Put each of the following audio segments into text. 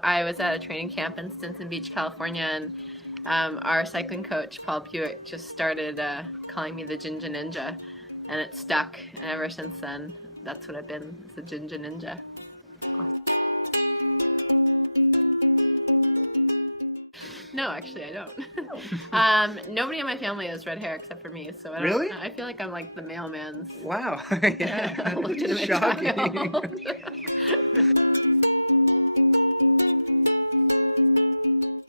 I was at a training camp in Stinson Beach, California, and our cycling coach, Paul Pewitt, just started calling me the Ginger Ninja, and it stuck. And ever since then, that's what I've been, the Ginger Ninja. No, actually, I don't. Nobody in my family has red hair except for me, so I don't. Really? I feel like I'm like the mailman's. Wow. Yeah. Legitimate Shocking. child.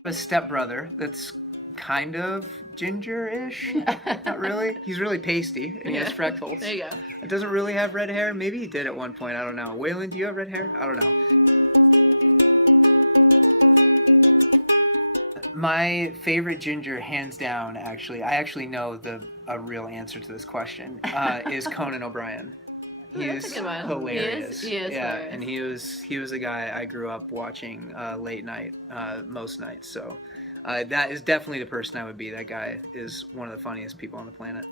A stepbrother that's kind of ginger-ish. Not really. He's really pasty, and he has freckles. There you go. It doesn't really have red hair. Maybe he did at one point. I don't know. Waylon, do you have red hair? I don't know. My favorite ginger, hands down, actually, I actually know a real answer to this question, is Conan O'Brien. He is hilarious. He is yeah, hilarious. and he was a guy I grew up watching late night most nights. So that is definitely the person I would be. That guy is one of the funniest people on the planet.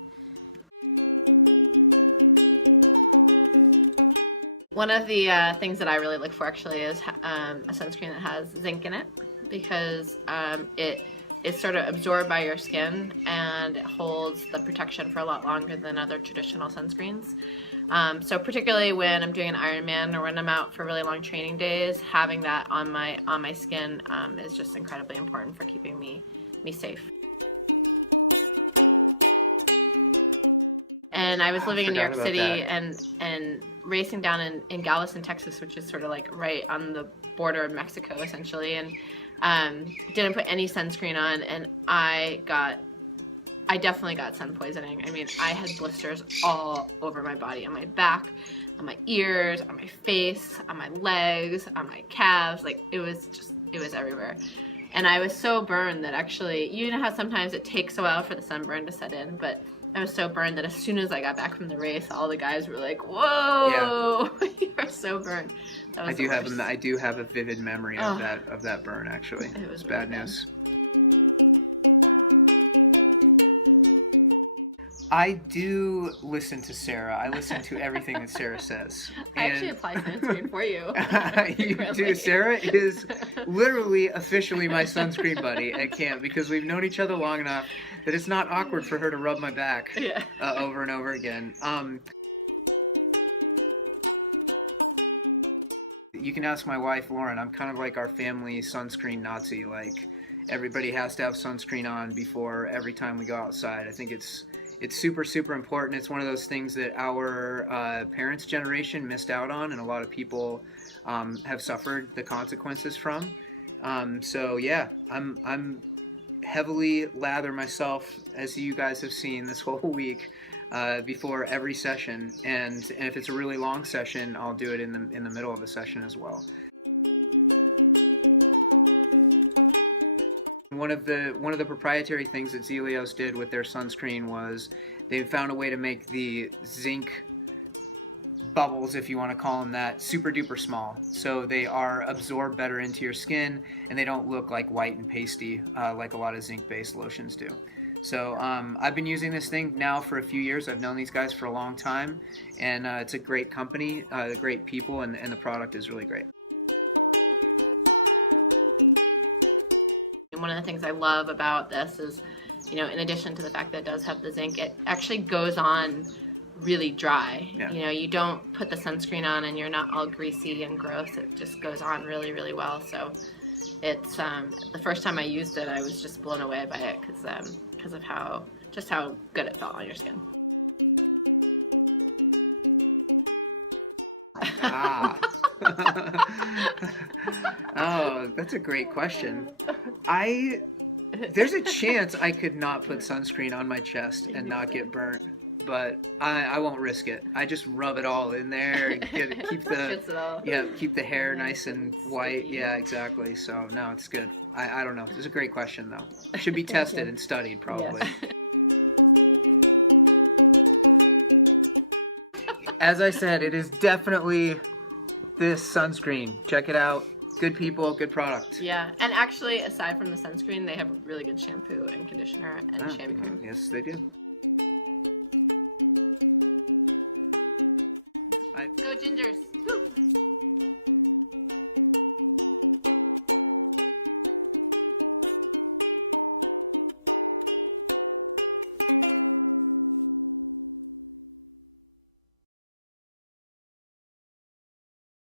One of the things that I really look for actually is a sunscreen that has zinc in it, because it is sort of absorbed by your skin and it holds the protection for a lot longer than other traditional sunscreens. So particularly when I'm doing an Ironman or when I'm out for really long training days, having that on my skin is just incredibly important for keeping me safe. And I was living in New York City and racing down in Galveston, Texas, which is sort of like right on the border of Mexico essentially, and didn't put any sunscreen on, and I definitely got sun poisoning. I mean, I had blisters all over my body, on my back, on my ears, on my face, on my legs, on my calves. Like, it was everywhere. And I was so burned that actually, you know how sometimes it takes a while for the sunburn to set in, but I was so burned that as soon as I got back from the race, all the guys were like, "Whoa, yeah. You are so burned." That was I do have a vivid memory of that burn. Actually, it was bad really news. I do listen to Sarah. I listen to everything that Sarah says. I actually apply sunscreen for you. You do. Sarah is literally officially my sunscreen buddy at camp, because we've known each other long enough that it's not awkward for her to rub my back over and over again. You can ask my wife, Lauren. I'm kind of like our family sunscreen Nazi. Like, everybody has to have sunscreen on before every time we go outside. I think it's super, super important. It's one of those things that our parents' generation missed out on, and a lot of people have suffered the consequences from. So yeah, I'm heavily lather myself, as you guys have seen this whole week, before every session, and if it's a really long session, I'll do it in the middle of a session as well. One of the proprietary things that Zealios did with their sunscreen was they found a way to make the zinc bubbles, if you want to call them that, super duper small. So they are absorbed better into your skin, and they don't look like white and pasty like a lot of zinc-based lotions do. So I've been using this thing now for a few years. I've known these guys for a long time, and it's a great company, great people, and the product is really great. One of the things I love about this is, you know, in addition to the fact that it does have the zinc, it actually goes on really dry. Yeah. You know, you don't put the sunscreen on and you're not all greasy and gross. It just goes on really, really well. So it's the first time I used it, I was just blown away by it because of how good it felt on your skin. Oh, that's a great question. There's a chance I could not put sunscreen on my chest and not get burnt, but I won't risk it. I just rub it all in there and keep the hair nice and white. Yeah, exactly. So no, it's good. I don't know. It's a great question though. It should be tested and studied probably. Yes. As I said, it is definitely this sunscreen. Check it out. good people, good product. Yeah, and actually, aside from the sunscreen, they have a really good shampoo and conditioner and shaving cream. Yes, they do. Go Gingers! Woo!